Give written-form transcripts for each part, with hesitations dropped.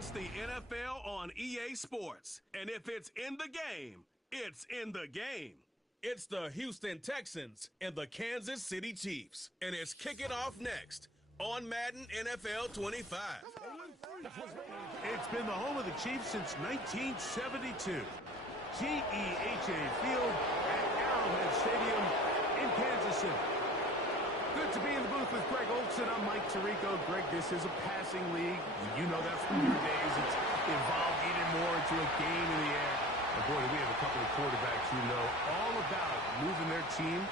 It's the NFL on EA Sports. And if it's in the game, it's in the game. It's the Houston Texans and the Kansas City Chiefs. And it's kicking off next on Madden NFL 25. It's been the home of the Chiefs since 1972. GEHA Field at Arrowhead Stadium in Kansas City. Good to be in the booth with Greg Olson. I'm Mike Tirico. Greg, this is a passing league. You know that from your days. It's evolved even more into a game in the air. And boy, we have a couple of quarterbacks who know all about moving their team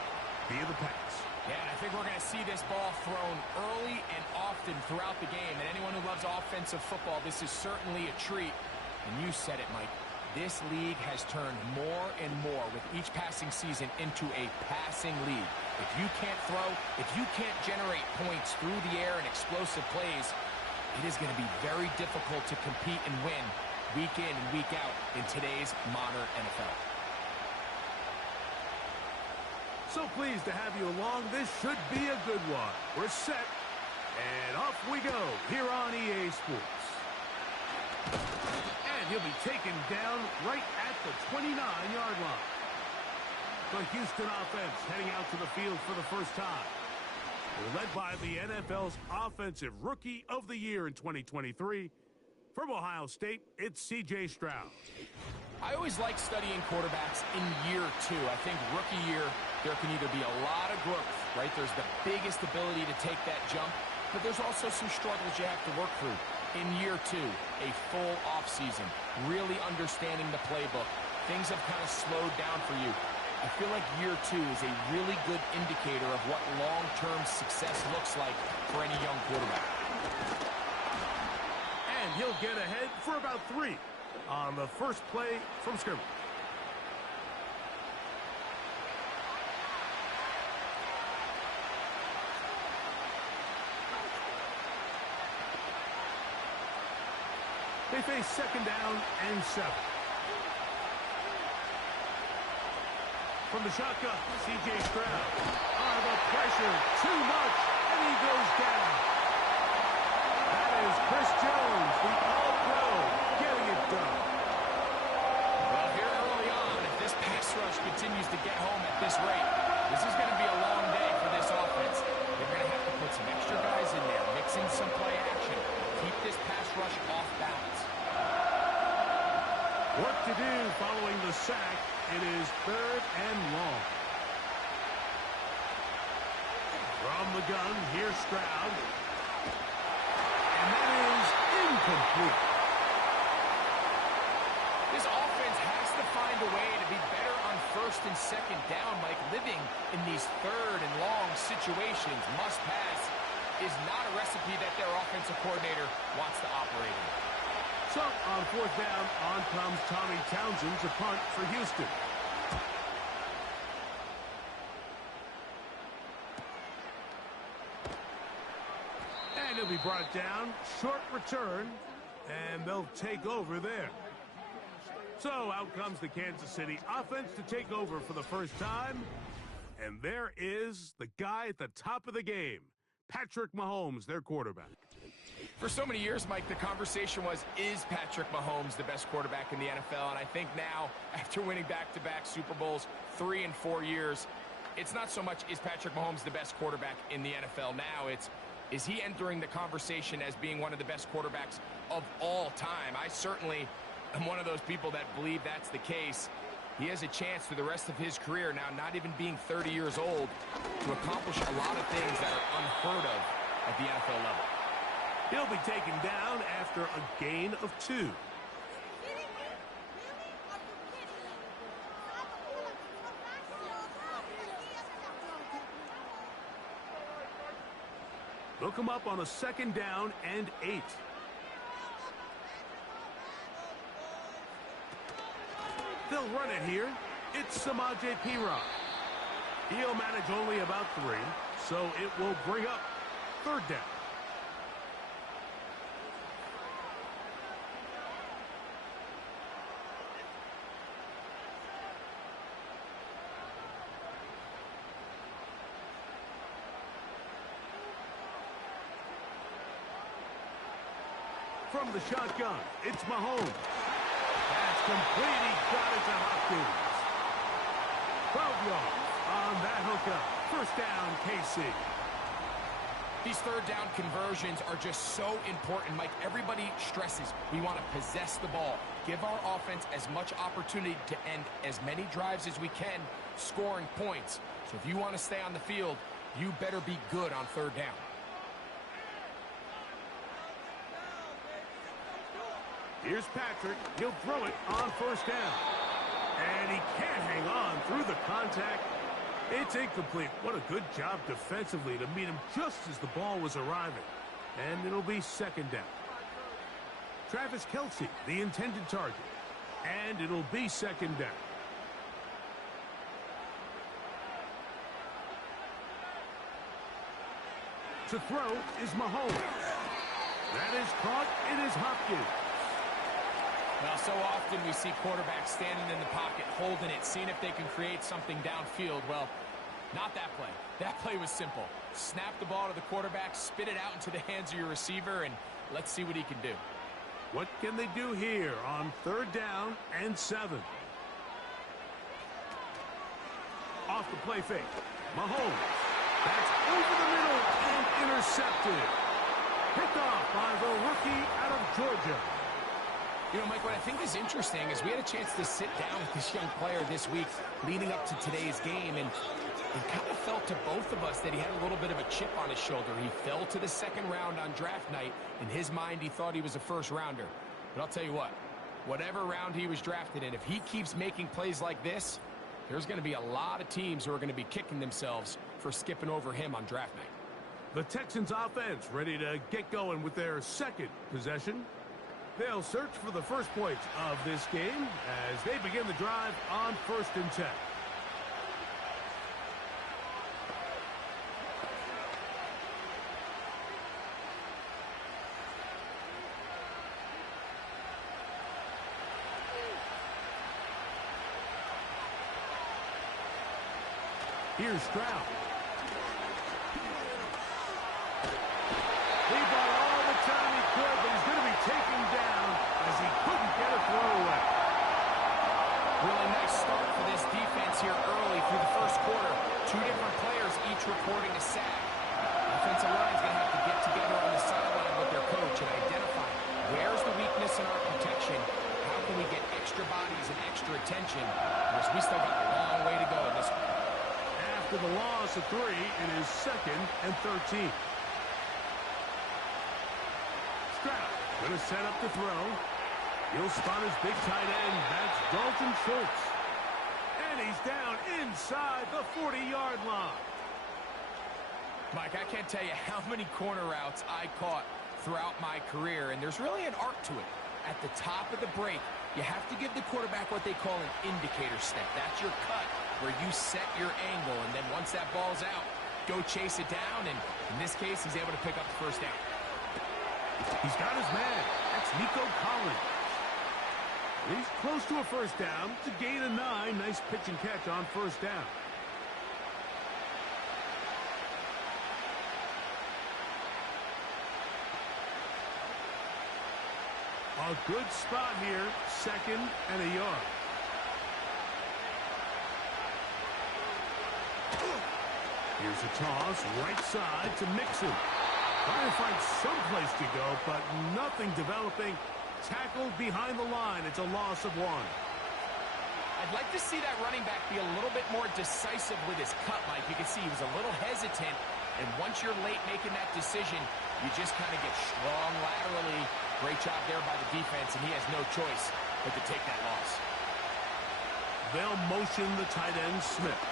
via the pass. Yeah, and I think we're going to see this ball thrown early and often throughout the game. And anyone who loves offensive football, this is certainly a treat. And you said it, Mike. This league has turned more and more with each passing season into a passing league. If you can't throw, if you can't generate points through the air and explosive plays, it is going to be very difficult to compete and win week in and week out in today's modern NFL. So pleased to have you along. This should be a good one. We're set, and off we go here on EA Sports. And he'll be taken down right at the 29-yard line. The Houston offense heading out to the field for the first time. They're led by the NFL's Offensive Rookie of the Year in 2023. From Ohio State, it's C.J. Stroud. I always like studying quarterbacks in year two. I think rookie year, there can either be a lot of growth, right? There's the biggest ability to take that jump, but there's also some struggles you have to work through. In year two, a full offseason, really understanding the playbook. Things have kind of slowed down for you. I feel like year two is a really good indicator of what long-term success looks like for any young quarterback. And he'll get ahead for about 3 on the first play from scrimmage. They face second down and 7. From the shotgun, C.J. Stroud. The pressure, too much, and he goes down. That is Chris Jones, the All-Pro, getting it done. Well, here early on, if this pass rush continues to get home at this rate, this is going to be a long day for this offense. They're going to have to put some extra guys in there, mix in some play action, keep this pass rush off balance. Work to do following the sack. It is 3rd and long. From the gun, here's Stroud. And that is incomplete. This offense has to find a way to be better on 1st and 2nd down, Mike. Living in these 3rd and long situations, must pass, is not a recipe that their offensive coordinator wants to operate in. So, on 4th down, on comes Tommy Townsend to punt for Houston. And he'll be brought down. Short return. And they'll take over there. So, out comes the Kansas City offense to take over for the first time. And there is the guy at the top of the game, Patrick Mahomes, their quarterback. For so many years, Mike, the conversation was, is Patrick Mahomes the best quarterback in the NFL? And I think now, after winning back-to-back Super Bowls 3 and 4 years, it's not so much, is Patrick Mahomes the best quarterback in the NFL now? It's, is he entering the conversation as being one of the best quarterbacks of all time? I certainly am one of those people that believe that's the case. He has a chance for the rest of his career, now not even being 30 years old, to accomplish a lot of things that are unheard of at the NFL level. He'll be taken down after a gain of 2. They'll come up on a 2nd down and 8. They'll run it here. It's Samaje Perine. He'll manage only about 3, so it will bring up 3rd down. from the shotgun. It's Mahomes. That's complete. He got it to Hopkins. 12 yards on that hookup. First down, KC. These third down conversions are just so important, Mike. Everybody stresses we want to possess the ball, give our offense as much opportunity to end as many drives as we can, scoring points. So if you want to stay on the field, you better be good on third down. Here's Patrick. He'll throw it on first down. And he can't hang on through the contact. It's incomplete. What a good job defensively to meet him just as the ball was arriving. And it'll be second down. Travis Kelce, the intended target. And it'll be second down. To throw is Mahomes. That is caught. It is Hopkins. Well, so often we see quarterbacks standing in the pocket, holding it, seeing if they can create something downfield. Well, not that play. That play was simple. Snap the ball to the quarterback, spit it out into the hands of your receiver, and let's see what he can do. What can they do here on third down and 7? Off the play fake. Mahomes. That's over the middle and intercepted. Picked off by the rookie out of Georgia. You know, Mike, what I think is interesting is we had a chance to sit down with this young player this week leading up to today's game, and it kind of felt to both of us that he had a little bit of a chip on his shoulder. He fell to the second round on draft night. In his mind, he thought he was a first rounder. But I'll tell you what, whatever round he was drafted in, if he keeps making plays like this, there's going to be a lot of teams who are going to be kicking themselves for skipping over him on draft night. The Texans offense ready to get going with their second possession. They'll search for the first points of this game as they begin the drive on 1st and 10. Here's Stroud. He got all the time he could, but he's going to be taken down as he couldn't get a throw away. Really nice start for this defense here early through the first quarter. 2 different players each reporting a sack. Offensive line's going to have to get together on the sideline with their coach and identify where's the weakness in our protection. How can we get extra bodies and extra attention? Because we still got a long way to go in this one. After the loss of 3, it is 2nd and 13. Stroud going to set up the throw. He'll spot his big tight end. That's Dalton Schultz. And he's down inside the 40-yard line. Mike, I can't tell you how many corner routes I caught throughout my career, and there's really an art to it. At the top of the break, you have to give the quarterback what they call an indicator step. That's your cut, where you set your angle, and then once that ball's out, go chase it down, and in this case, he's able to pick up the first down. He's got his man. That's Nico Collins. He's close to a first down. It's a gain of 9. Nice pitch and catch on first down. A good spot here. 2nd and a yard. Here's a toss. Right side to Mixon. Trying to find some place to go, but nothing developing. Tackled behind the line. It's a loss of 1. I'd like to see that running back be a little bit more decisive with his cut, Mike. You can see he was a little hesitant, and once you're late making that decision, you just kind of get strong laterally. Great job there by the defense, and he has no choice but to take that loss. They'll motion the tight end Smith.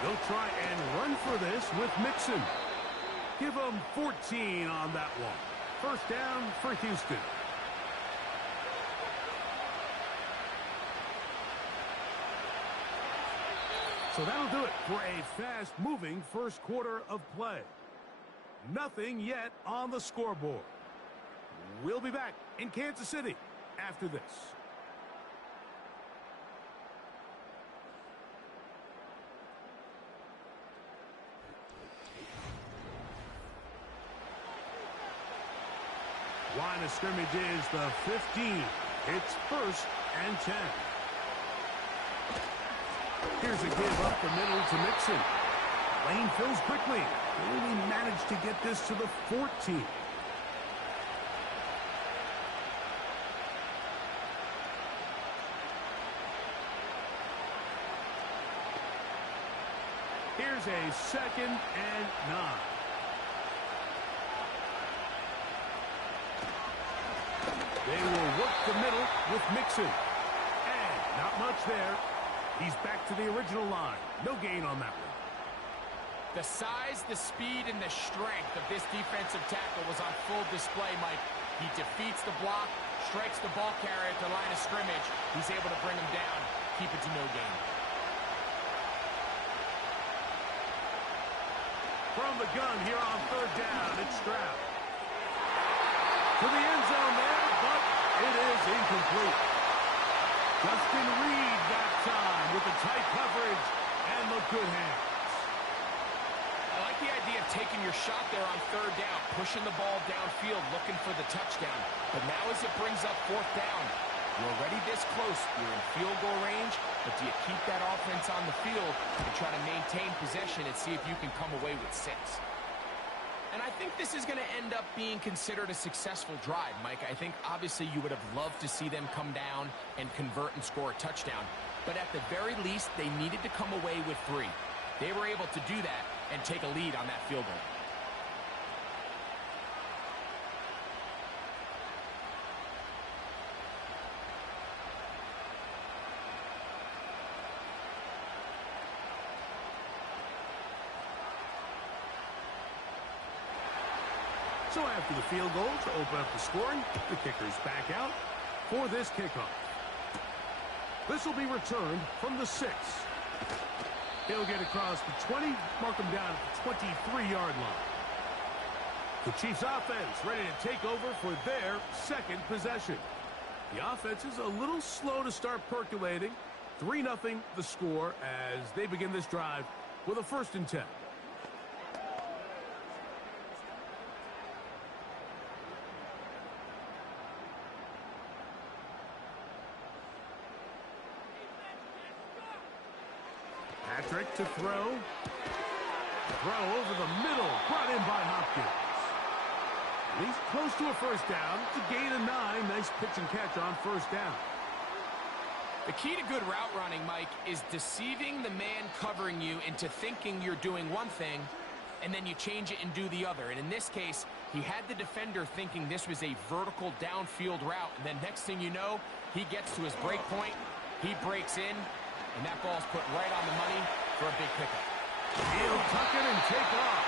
They'll try and run for this with Mixon. Give them 14 on that one. First down for Houston. So that'll do it for a fast-moving first quarter of play. Nothing yet on the scoreboard. We'll be back in Kansas City after this. Line of scrimmage is the 15. It's 1st and 10. Here's a give up the middle to Mixon. Lane fills quickly. They only managed to get this to the 14. Here's a 2nd and 9. They will work the middle with Mixon. And not much there. He's back to the original line. No gain on that one. The size, the speed, and the strength of this defensive tackle was on full display, Mike. He defeats the block, strikes the ball carrier at the line of scrimmage. He's able to bring him down, keep it to no gain. From the gun here on 3rd down, it's Stroud. To the end zone there, but it is incomplete. Justin Reed that time with the tight coverage and the good hands. I like the idea of taking your shot there on 3rd down, pushing the ball downfield, looking for the touchdown. But now as it brings up 4th down, you're already this close. You're in field goal range, but do you keep that offense on the field and try to maintain possession and see if you can come away with 6? And I think this is going to end up being considered a successful drive, Mike. I think obviously you would have loved to see them come down and convert and score a touchdown. But at the very least, they needed to come away with 3. They were able to do that and take a lead on that field goal. So after the field goal to open up the scoring, the kicker's back out for this kickoff. This will be returned from the 6. He'll get across the 20, mark him down at the 23-yard line. The Chiefs offense ready to take over for their 2nd possession. The offense is a little slow to start percolating. 3-0 the score as they begin this drive with a 1st and 10. Patrick to throw. Throw over the middle, brought in by Hopkins. He's close to a 1st down. It's a gain of 9. Nice pitch and catch on 1st down. The key to good route running, Mike, is deceiving the man covering you into thinking you're doing one thing, and then you change it and do the other. And in this case, he had the defender thinking this was a vertical downfield route, and then next thing you know, he gets to his break point, he breaks in, and that ball's put right on the money for a big pickup. He'll tuck it and take off.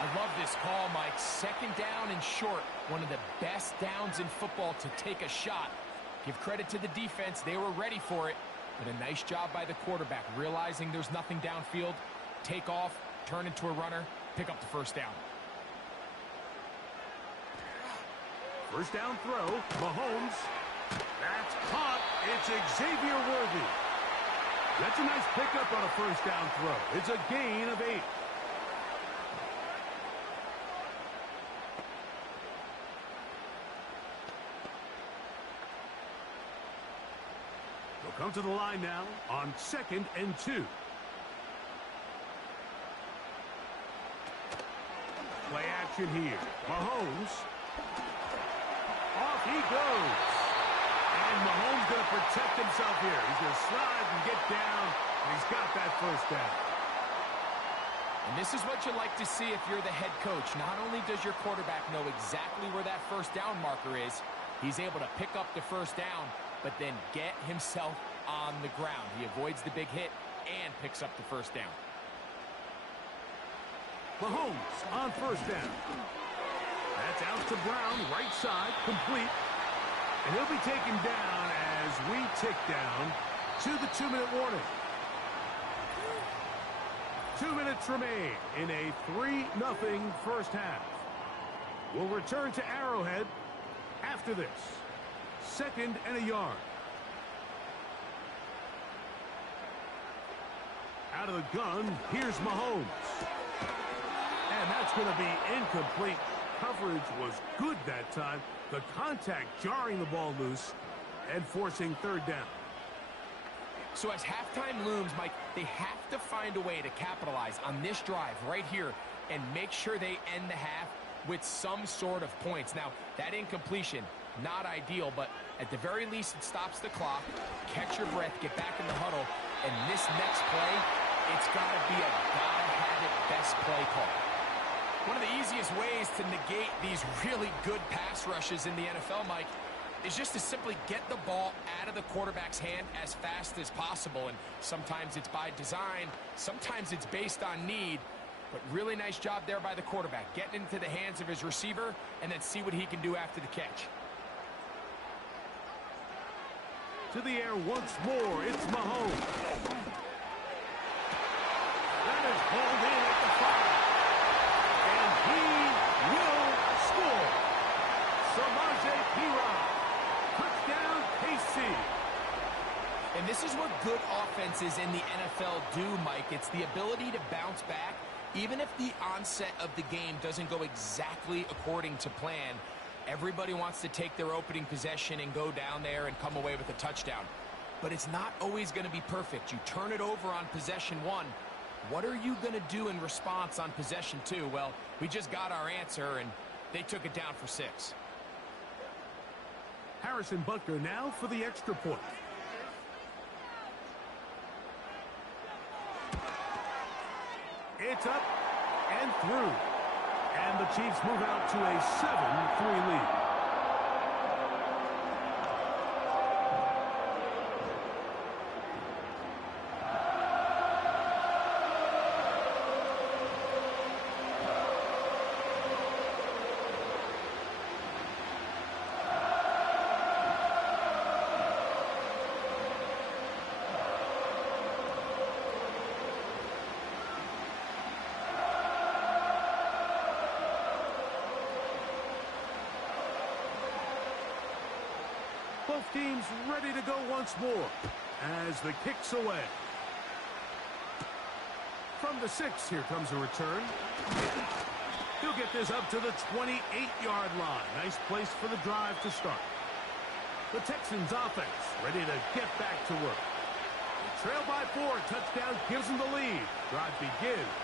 I love this call, Mike. 2nd down and short. One of the best downs in football to take a shot. Give credit to the defense. They were ready for it. But a nice job by the quarterback, realizing there's nothing downfield. Take off, turn into a runner, pick up the 1st down. 1st down throw, Mahomes. That's caught. It's Xavier Worthy. That's a nice pickup on a 1st down throw. It's a gain of 8. They'll come to the line now on 2nd and 2. Play action here. Mahomes. Off he goes. And Mahomes going to protect himself here. He's going to slide and get down, and he's got that 1st down. And this is what you like to see if you're the head coach. Not only does your quarterback know exactly where that 1st down marker is, he's able to pick up the 1st down, but then get himself on the ground. He avoids the big hit and picks up the 1st down. Mahomes on 1st down. That's out to Brown, right side, complete. And he'll be taken down as we tick down to the 2-minute warning. 2 minutes remain in a 3-0 1st half. We'll return to Arrowhead after this. 2nd and a yard. Out of the gun, here's Mahomes. And that's going to be incomplete. Coverage was good that time. The contact jarring the ball loose and forcing third down. So as halftime looms, Mike, they have to find a way to capitalize on this drive right here and make sure they end the half with some sort of points. Now, that incompletion, not ideal, but at the very least, it stops the clock. Catch your breath, get back in the huddle, and this next play, it's got to be a gotta-have-it best play call. One of the easiest ways to negate these really good pass rushes in the NFL, Mike, is just to simply get the ball out of the quarterback's hand as fast as possible. And sometimes it's by design, sometimes it's based on need. But really nice job there by the quarterback, getting into the hands of his receiver and then see what he can do after the catch. To the air once more, it's Mahomes. That is hauled in at the 5. And he will score. Samaje Perine. Touchdown, KC. And this is what good offenses in the NFL do, Mike. It's the ability to bounce back, even if the onset of the game doesn't go exactly according to plan. Everybody wants to take their opening possession and go down there and come away with a touchdown. But it's not always going to be perfect. You turn it over on possession 1. What are you going to do in response on possession 2? Well, we just got our answer, and they took it down for 6. Harrison Butker now for the extra point. It's up and through. And the Chiefs move out to a 7-3 lead. Both teams ready to go once more as the kick's away. From the 6, here comes a return. He'll get this up to the 28-yard line. Nice place for the drive to start. The Texans offense ready to get back to work. They trail by 4. Touchdown gives them the lead. Drive begins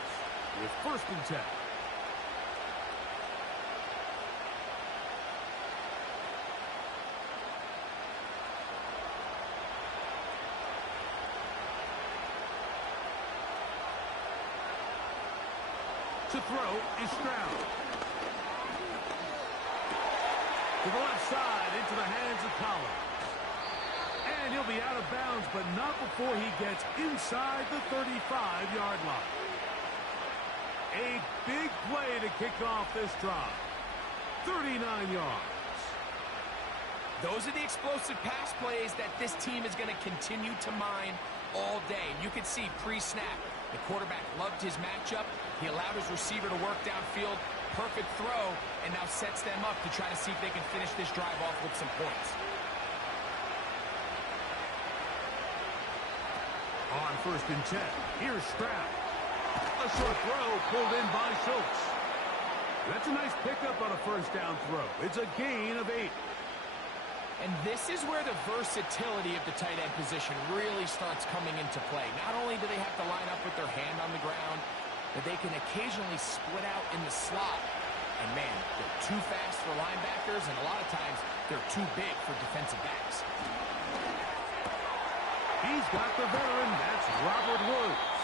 with 1st and 10. To throw is Stroud. To the left side, into the hands of Collins. And he'll be out of bounds, but not before he gets inside the 35-yard line. A big play to kick off this drive. 39 yards. Those are the explosive pass plays that this team is going to continue to mine all day. You can see pre-snap, the quarterback loved his matchup. He allowed his receiver to work downfield. Perfect throw, and now sets them up to try to see if they can finish this drive off with some points. On 1st and 10, here's Stroud. A short throw pulled in by Schultz. That's a nice pickup on a 1st down throw. It's a gain of 8. And this is where the versatility of the tight end position really starts coming into play. Not only do they have to line up with their hand on the ground, but they can occasionally split out in the slot. And man, they're too fast for linebackers, and a lot of times they're too big for defensive backs. He's got the veteran. That's Robert Woods.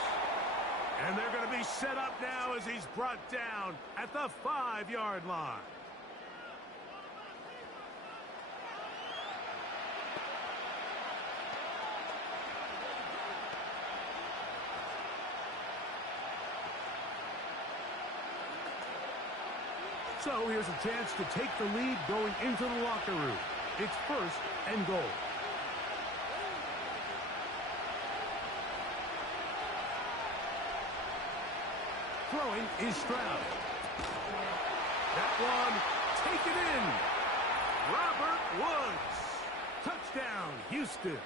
And they're going to be set up now as he's brought down at the 5-yard line. So here's a chance to take the lead going into the locker room. It's 1st and goal. Throwing is Stroud. That one taken in. Robert Woods. Touchdown, Houston.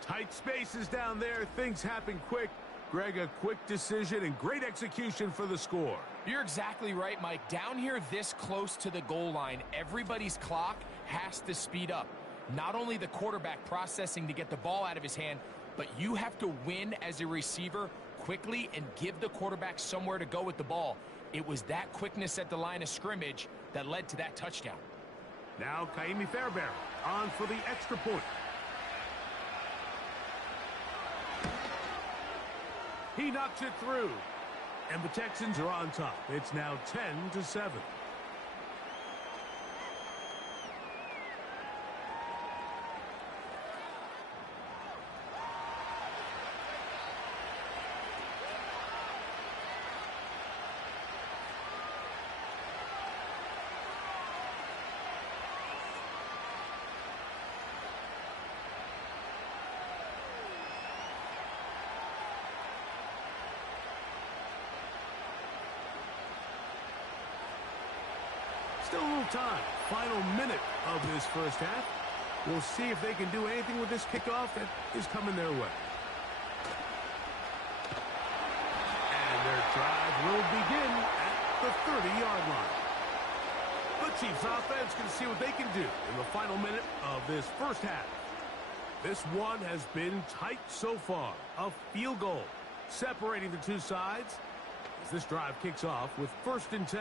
Tight spaces down there. Things happen quick. Greg, a quick decision and great execution for the score. You're exactly right, Mike. Down here this close to the goal line, everybody's clock has to speed up. Not only the quarterback processing to get the ball out of his hand, but you have to win as a receiver quickly and give the quarterback somewhere to go with the ball. It was that quickness at the line of scrimmage that led to that touchdown. Now Kaimi Fairbairn on for the extra point. He knocks it through. And the Texans are on top. It's now 10-7. Still a little time. Final minute of this first half. We'll see if they can do anything with this kickoff that is coming their way. And their drive will begin at the 30-yard line. The Chiefs offense can see what they can do in the final minute of this first half. This one has been tight so far. A field goal separating the two sides as this drive kicks off with 1st and 10.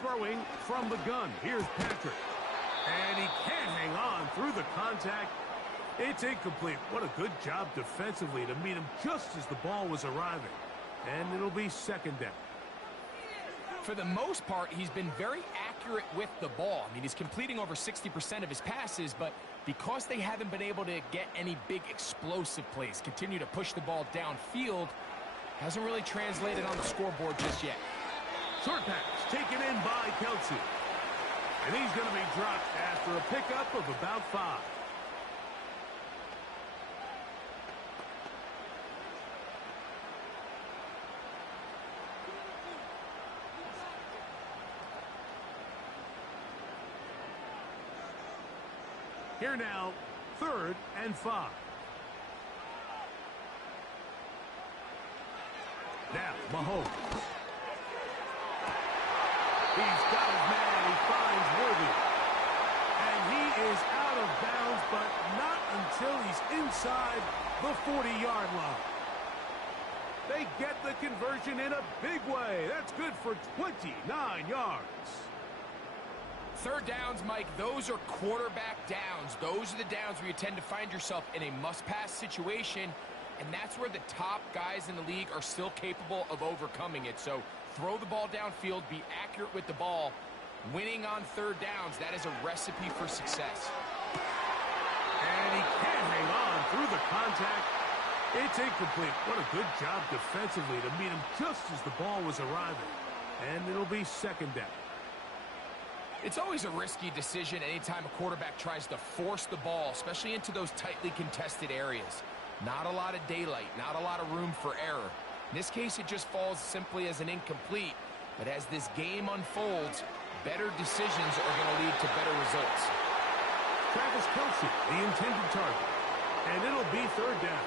Throwing from the gun. Here's Patrick. And he can't hang on through the contact. It's incomplete. What a good job defensively to meet him just as the ball was arriving. And it'll be 2nd down. For the most part, he's been very accurate with the ball. I mean, he's completing over 60% of his passes, but because they haven't been able to get any big explosive plays, continue to push the ball downfield, hasn't really translated on the scoreboard just yet. Short pass taken in by Kelsey. And he's going to be dropped after a pickup of about 5. Here now, 3rd and 5. Now, Mahomes. He's got his man. He finds Worthy. And he is out of bounds, but not until he's inside the 40-yard line. They get the conversion in a big way. That's good for 29 yards. 3rd downs, Mike, those are quarterback downs. Those are the downs where you tend to find yourself in a must-pass situation, and that's where the top guys in the league are still capable of overcoming it. So throw the ball downfield, be accurate with the ball. Winning on 3rd downs, that is a recipe for success. And he can't hang on through the contact. It's incomplete. What a good job defensively to meet him just as the ball was arriving. And it'll be 2nd down. It's always a risky decision anytime a quarterback tries to force the ball, especially into those tightly contested areas. Not a lot of daylight, not a lot of room for error. In this case, it just falls simply as an incomplete. But as this game unfolds, better decisions are going to lead to better results. Travis Kelsey, the intended target. And it'll be 3rd down.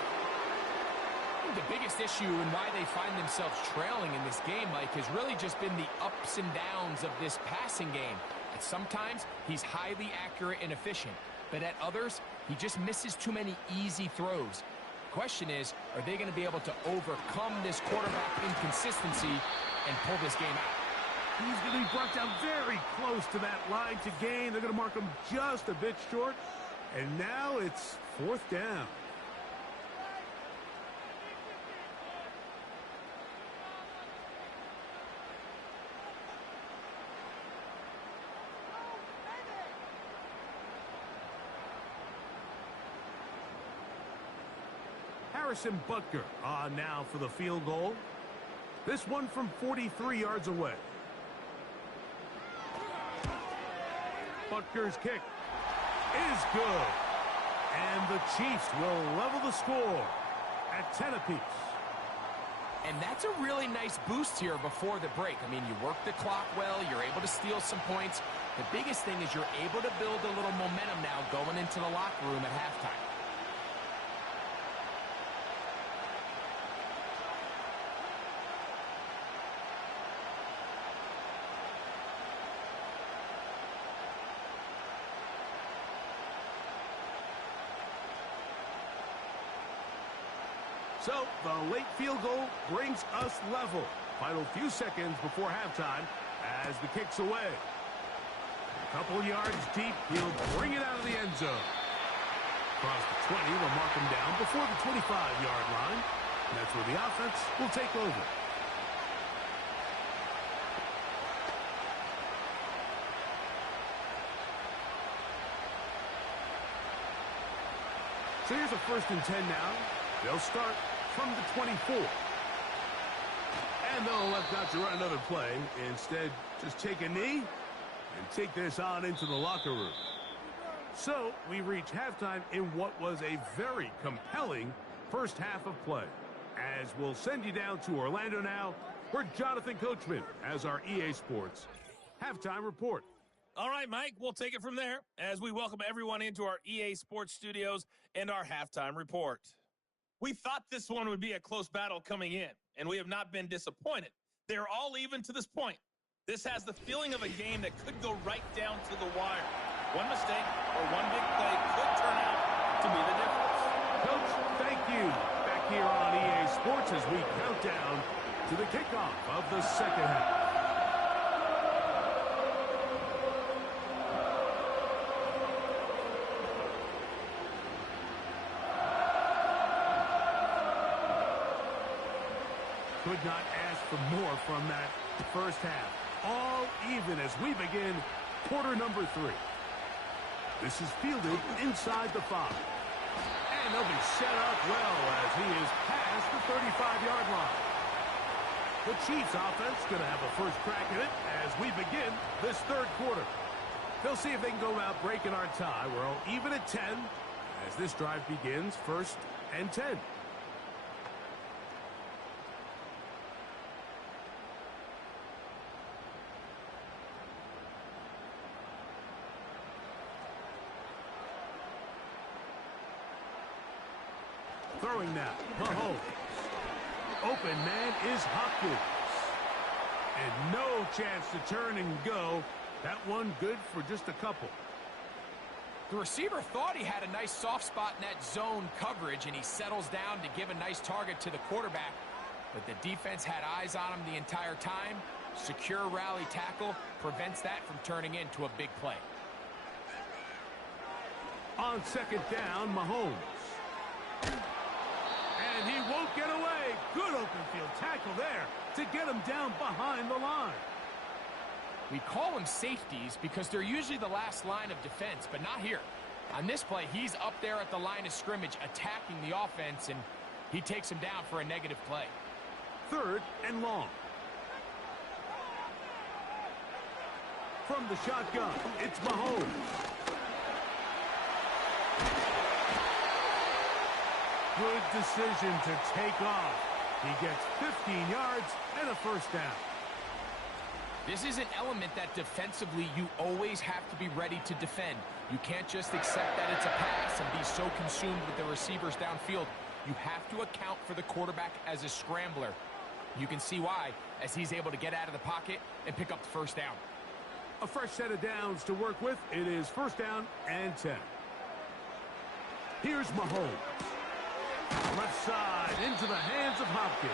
The biggest issue and why they find themselves trailing in this game, Mike, has really just been the ups and downs of this passing game. And sometimes he's highly accurate and efficient, but at others, he just misses too many easy throws. The question is, are they going to be able to overcome this quarterback inconsistency and pull this game out? He's going to be brought down very close to that line to gain. They're going to mark him just a bit short. And now it's 4th down. Harrison Butker on now for the field goal. This one from 43 yards away. Butker's kick is good. And the Chiefs will level the score at 10 apiece. And that's a really nice boost here before the break. I mean, you work the clock well, you're able to steal some points. The biggest thing is you're able to build a little momentum now going into the locker room at halftime. So, the late field goal brings us level. Final few seconds before halftime as the kick's away. A couple yards deep, he'll bring it out of the end zone. Across the 20, they'll mark him down before the 25-yard line. And that's where the offense will take over. So here's a 1st and 10 now. They'll start from the 24. And they'll elect not to run another play. Instead, just take a knee and take this on into the locker room. So we reach halftime in what was a very compelling first half of play. As we'll send you down to Orlando now, where Jonathan Coachman has our EA Sports halftime report. All right, Mike, we'll take it from there as we welcome everyone into our EA Sports studios and our halftime report. We thought this one would be a close battle coming in, and we have not been disappointed. They're all even to this point. This has the feeling of a game that could go right down to the wire. One mistake or one big play could turn out to be the difference. Coach, thank you. Back here on EA Sports as we count down to the kickoff of the second half. Could not ask for more from that first half. All even as we begin quarter number 3. This is fielded inside the 5. And they'll be set up well as he is past the 35-yard line. The Chiefs offense going to have a first crack at it as we begin this third quarter. They'll see if they can go out breaking our tie. We're all even at 10 as this drive begins 1st and 10. Throwing now, Mahomes. Open man is Hopkins. And no chance to turn and go. That one good for just a couple. The receiver thought he had a nice soft spot in that zone coverage, and he settles down to give a nice target to the quarterback. But the defense had eyes on him the entire time. Secure rally tackle prevents that from turning into a big play. On second down, Mahomes. And he won't get away. Good open field tackle there to get him down behind the line. We call them safeties because they're usually the last line of defense, but not here. On this play, he's up there at the line of scrimmage attacking the offense, and he takes him down for a negative play. 3rd and long. From the shotgun, it's Mahomes. Good decision to take off. He gets 15 yards and a first down. This is an element that defensively you always have to be ready to defend. You can't just accept that it's a pass and be so consumed with the receivers downfield. You have to account for the quarterback as a scrambler. You can see why, as he's able to get out of the pocket and pick up the first down. A fresh set of downs to work with. It is 1st down and 10. Here's Mahomes. Left side into the hands of Hopkins.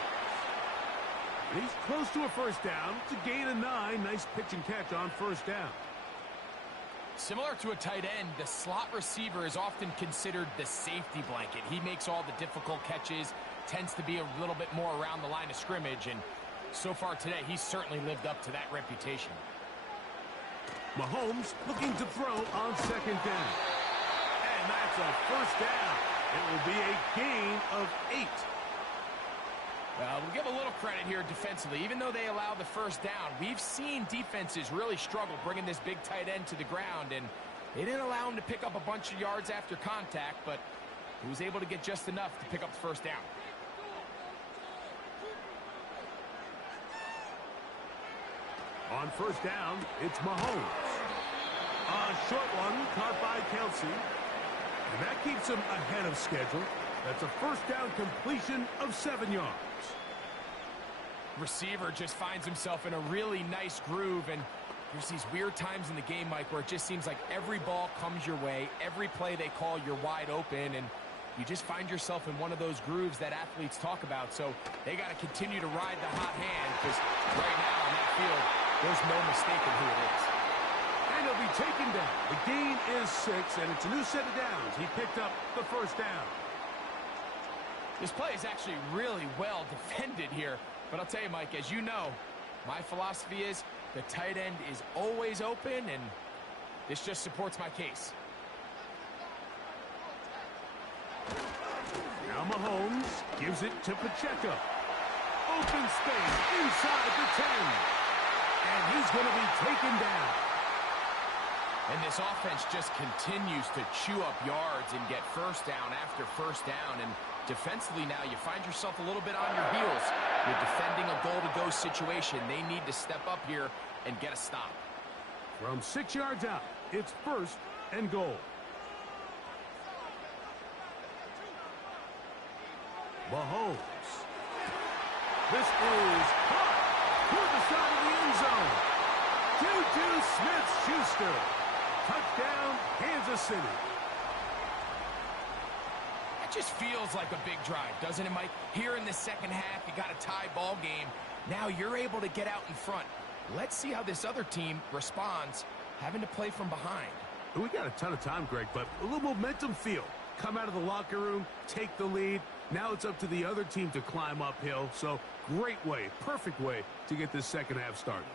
He's close to a first down. It's a gain of 9. Nice pitch and catch on first down. Similar to a tight end, the slot receiver is often considered the safety blanket. He makes all the difficult catches, tends to be a little bit more around the line of scrimmage, and so far today, he's certainly lived up to that reputation. Mahomes looking to throw on second down. And that's a first down. It will be a gain of 8. Well, we'll give a little credit here defensively. Even though they allow the first down, we've seen defenses really struggle bringing this big tight end to the ground, and they didn't allow him to pick up a bunch of yards after contact, but he was able to get just enough to pick up the first down. On first down, it's Mahomes. A short one caught by Kelsey. And that keeps him ahead of schedule. That's a first down completion of 7 yards. Receiver just finds himself in a really nice groove, and there's these weird times in the game, Mike, where it just seems like every ball comes your way. Every play they call, you're wide open, and you just find yourself in one of those grooves that athletes talk about. So they got to continue to ride the hot hand, because right now on that field, there's no mistaking who it is. And he'll be taken down. The gain is 6, and it's a new set of downs. He picked up the first down. This play is actually really well defended here. But I'll tell you, Mike, as you know, my philosophy is the tight end is always open, and this just supports my case. Now Mahomes gives it to Pacheco. Open space inside the 10. And he's going to be taken down. And this offense just continues to chew up yards and get first down after first down. And defensively now, you find yourself a little bit on your heels. You're defending a goal-to-go situation. They need to step up here and get a stop. From 6 yards out, it's first and goal. Mahomes. This is caught toward the side of the end zone. Juju Smith-Schuster. Touchdown, Kansas City. That just feels like a big drive, doesn't it, Mike? Here in the second half, you got a tie ball game. Now you're able to get out in front. Let's see how this other team responds, having to play from behind. We got a ton of time, Greg, but a little momentum feel. Come out of the locker room, take the lead. Now it's up to the other team to climb uphill. So great way, perfect way to get this second half started.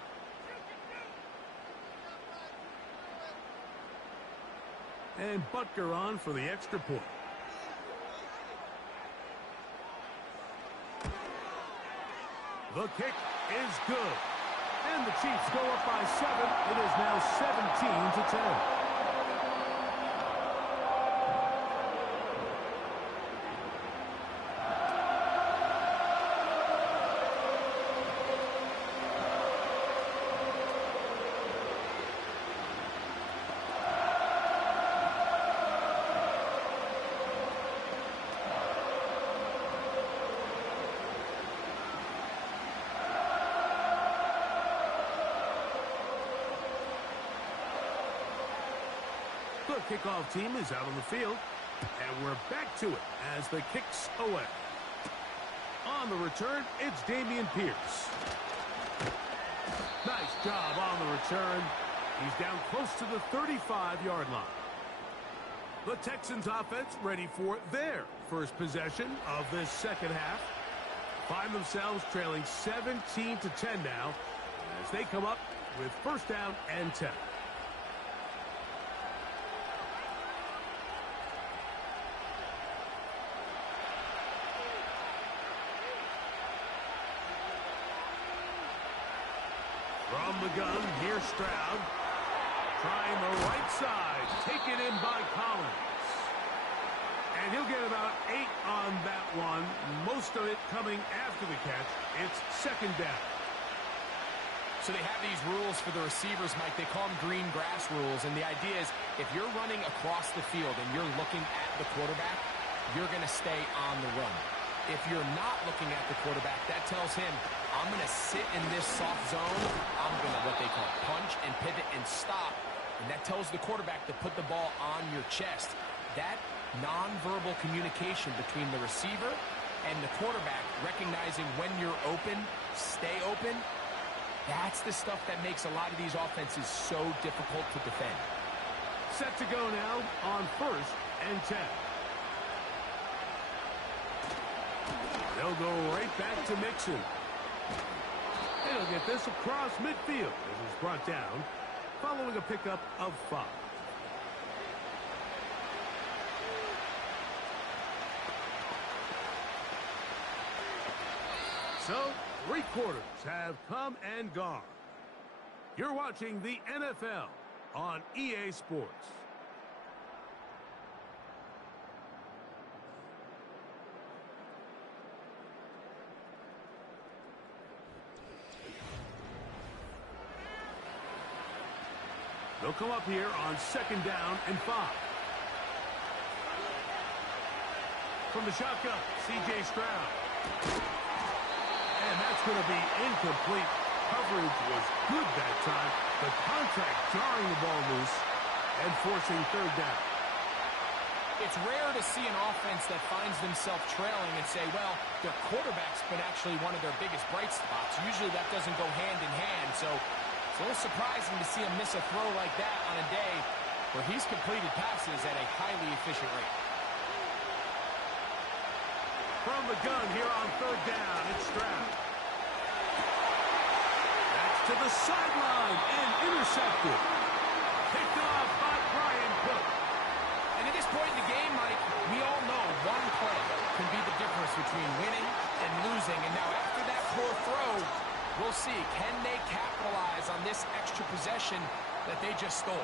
And Butker on for the extra point. The kick is good. And the Chiefs go up by 7. It is now 17-10. The kickoff team is out on the field, and we're back to it as the kick's away. On the return, it's Dameon Pierce. Nice job on the return. He's down close to the 35-yard line. The Texans offense ready for their first possession of this second half. Find themselves trailing 17-10 now as they come up with first down and 10. From the gun, here's Stroud. Trying the right side. Taken in by Collins. And he'll get about 8 on that one. Most of it coming after the catch. It's second down. So they have these rules for the receivers, Mike. They call them green grass rules. And the idea is if you're running across the field and you're looking at the quarterback, you're going to stay on the run. If you're not looking at the quarterback, that tells him, I'm going to sit in this soft zone. I'm going to what they call punch and pivot and stop. And that tells the quarterback to put the ball on your chest. That nonverbal communication between the receiver and the quarterback, recognizing when you're open, stay open, that's the stuff that makes a lot of these offenses so difficult to defend. Set to go now on first and 10. They'll go right back to Mixon. They'll get this across midfield as it's brought down following a pickup of 5. So, 3 quarters have come and gone. You're watching the NFL on EA Sports. They'll come up here on 2nd down and 5. From the shotgun, C.J. Stroud. And that's going to be incomplete. Coverage was good that time. The contact jarring the ball loose and forcing 3rd down. It's rare to see an offense that finds themselves trailing and say, well, their quarterback's been actually one of their biggest bright spots. Usually that doesn't go hand in hand, so it's a little surprising to see him miss a throw like that on a day where he's completed passes at a highly efficient rate. From the gun here on 3rd down, it's Stroud. That's to the sideline and intercepted. Picked off by Brian Cook. And at this point in the game, Mike, we all know one play can be the difference between winning and losing. And now after that poor throw, we'll see, can they capitalize on this extra possession that they just stole?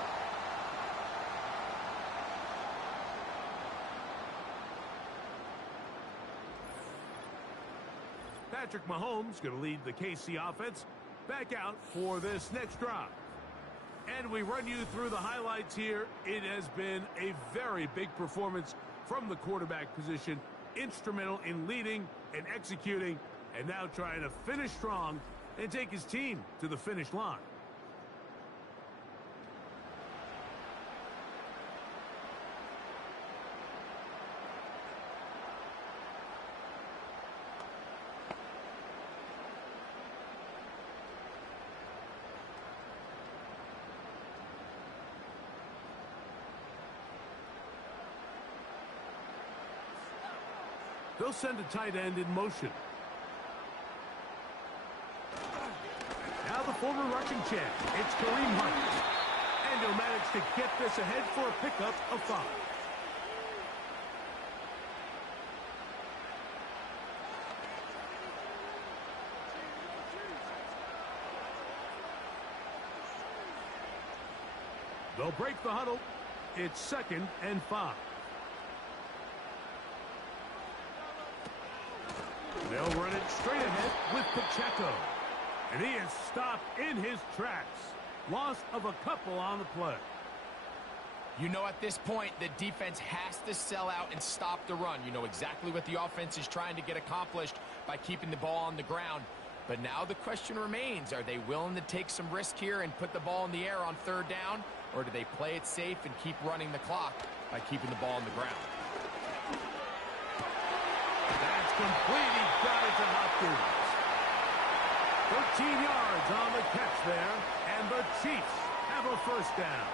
Patrick Mahomes going to lead the KC offense back out for this next drive. And we run you through the highlights here. It has been a very big performance from the quarterback position. Instrumental in leading and executing, and now trying to finish strong and take his team to the finish line. They'll send a tight end in motion. Now the former rushing champ, it's Kareem Hunt. And he'll manage to get this ahead for a pickup of 5. They'll break the huddle. It's 2nd and 5. They'll run it straight ahead with Pacheco. And he is stopped in his tracks. Loss of a couple on the play. You know, at this point, the defense has to sell out and stop the run. You know exactly what the offense is trying to get accomplished by keeping the ball on the ground. But now the question remains, are they willing to take some risk here and put the ball in the air on 3rd down? Or do they play it safe and keep running the clock by keeping the ball on the ground? That's complete. He got it to Hopkins. 13 yards on the catch there, and the Chiefs have a 1st down.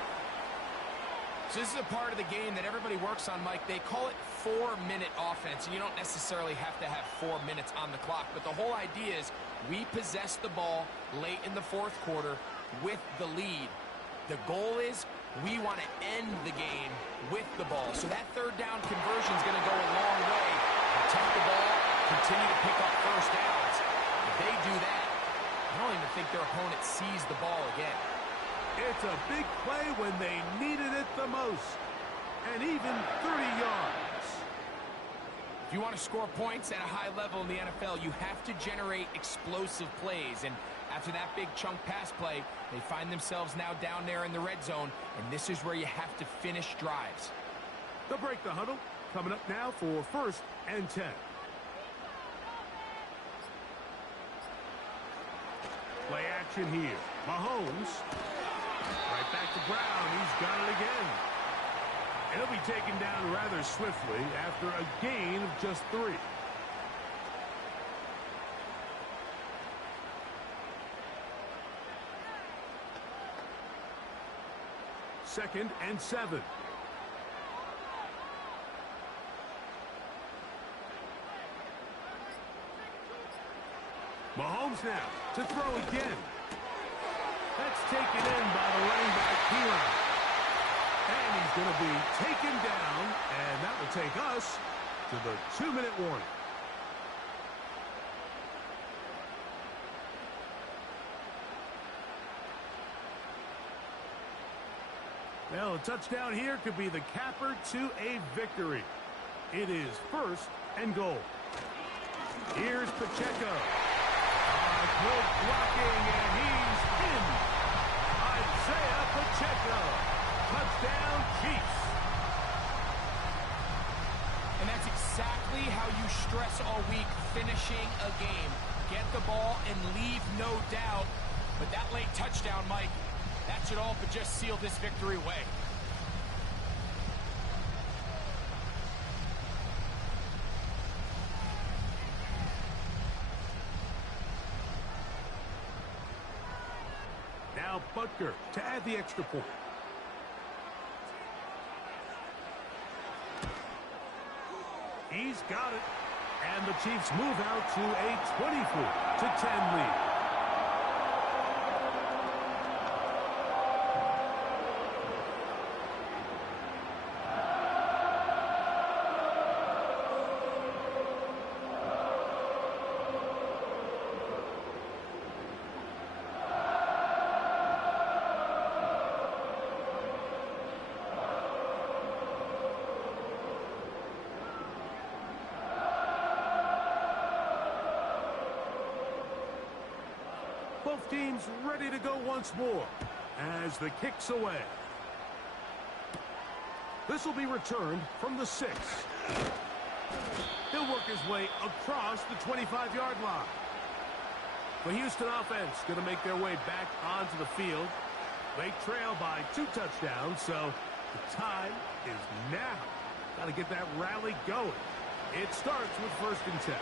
So this is a part of the game that everybody works on, Mike. They call it 4-minute offense, and you don't necessarily have to have 4 minutes on the clock. But the whole idea is we possess the ball late in the 4th quarter with the lead. The goal is we want to end the game with the ball. So that 3rd down conversion is going to go a long way. Protect the ball, continue to pick up 1st downs. If they do that, I don't even think their opponent sees the ball again. It's a big play when they needed it the most. And even 30 yards. If you want to score points at a high level in the NFL, you have to generate explosive plays. And after that big chunk pass play, they find themselves now down there in the red zone. And this is where you have to finish drives. They'll break the huddle. Coming up now for 1st and 10. Play action here. Mahomes. Right back to Brown. He's got it again. And he'll be taken down rather swiftly after a gain of just 3. Second and 7. Mahomes now to throw again. That's taken in by the running back here. And he's going to be taken down, and that will take us to the 2-minute warning. Well, a touchdown here could be the capper to a victory. It is 1st and goal. Here's Pacheco. Good blocking, and he's in. Isaiah Pacheco. Pacheco. Touchdown, Chiefs. And that's exactly how you stress all week, finishing a game. Get the ball and leave no doubt. But that late touchdown, Mike, that should all but just seal this victory away. Now Butker to add the extra point. He's got it. And the Chiefs move out to a 24-10 lead. Both teams ready to go once more as the kick's away. This will be returned from the 6. He'll work his way across the 25-yard line. The Houston offense going to make their way back onto the field. They trail by 2 touchdowns, so the time is now. Got to get that rally going. It starts with 1st and 10.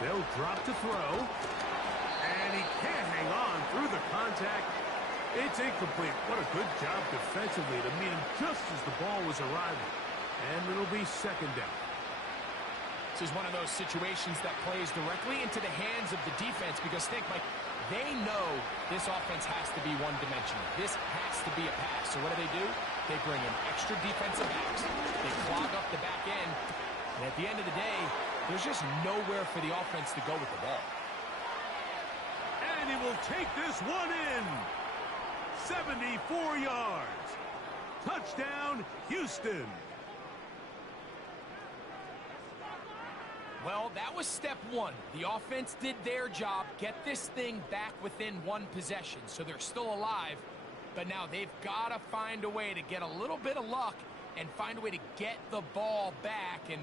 They'll drop to throw. And he can't hang on through the contact. It's incomplete. What a good job defensively to meet him just as the ball was arriving. And it'll be 2nd down. This is one of those situations that plays directly into the hands of the defense because think, Mike, they know this offense has to be one-dimensional. This has to be a pass. So what do? They bring in extra defensive backs. They clog up the back end. And at the end of the day, there's just nowhere for the offense to go with the ball. And he will take this one in. 74 yards. Touchdown, Houston. Well, that was step 1. The offense did their job, get this thing back within 1 possession. So they're still alive, but now they've got to find a way to get a little bit of luck and find a way to get the ball back, and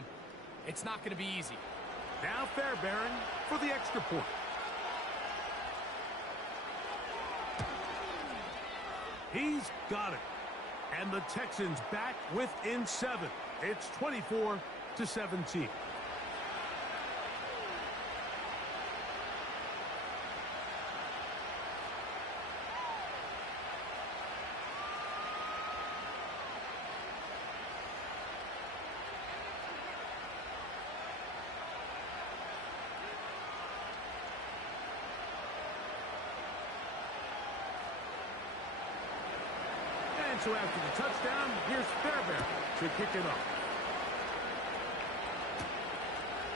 it's not going to be easy. Now Fairbairn for the extra point. He's got it. And the Texans back within 7. It's 24-17. So after the touchdown, here's Fairbairn to kick it off.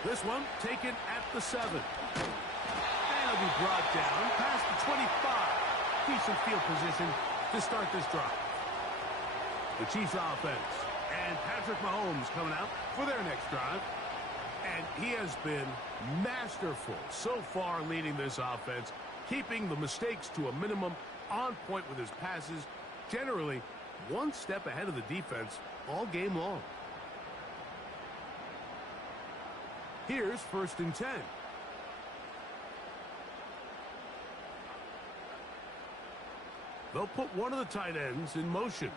This one taken at the 7. And it'll be brought down past the 25. Decent field position to start this drive. The Chiefs offense and Patrick Mahomes coming out for their next drive. And he has been masterful so far leading this offense, keeping the mistakes to a minimum, on point with his passes, generally one step ahead of the defense all game long. Here's 1st and 10. They'll put one of the tight ends in motion.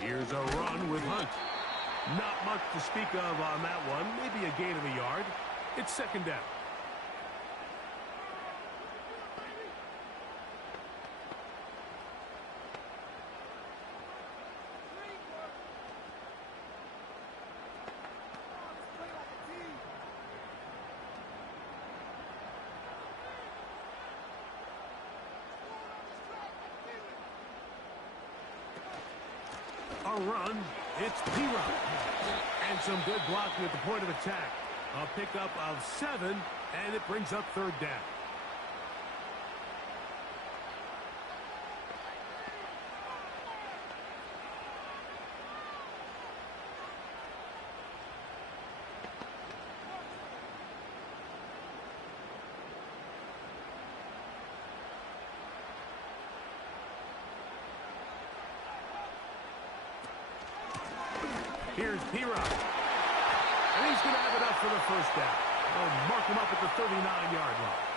Here's a run with Hunt. Not much to speak of on that one. Maybe a gain of a yard. It's 2nd down. A run, it's P-Rod. And some good blocking at the point of attack. A pickup of 7, And it brings up third down. Here's P-Rock. And he's going to have enough for the first down. They'll mark him up at the 39-yard line.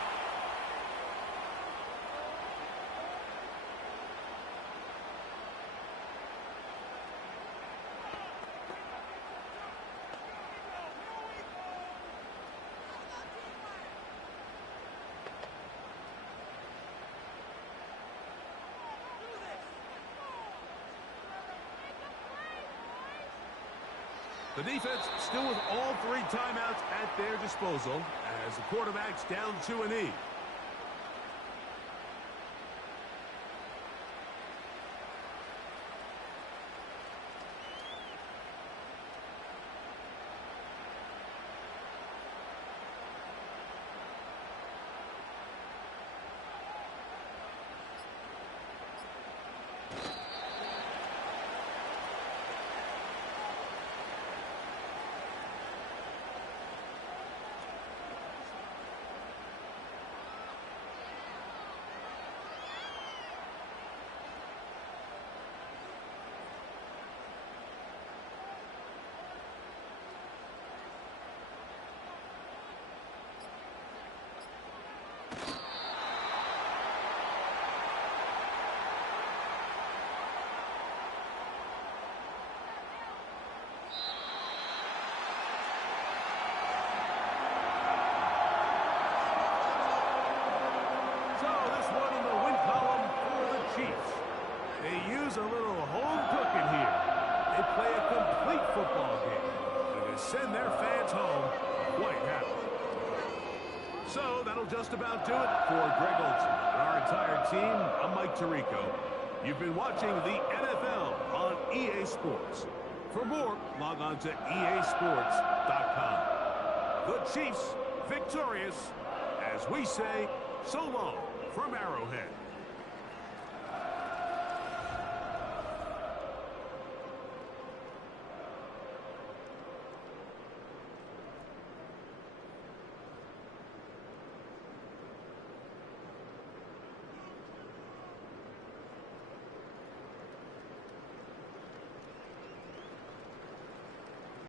The defense still with all three timeouts at their disposal as the quarterback's down to a knee. A little home cooking here. They play a complete football game. And they send their fans home quite happy. So that'll just about do it for Greg Olsen and our entire team. I'm Mike Tirico. You've been watching the NFL on EA Sports. For more, log on to easports.com. The Chiefs victorious as we say so long from Arrowhead.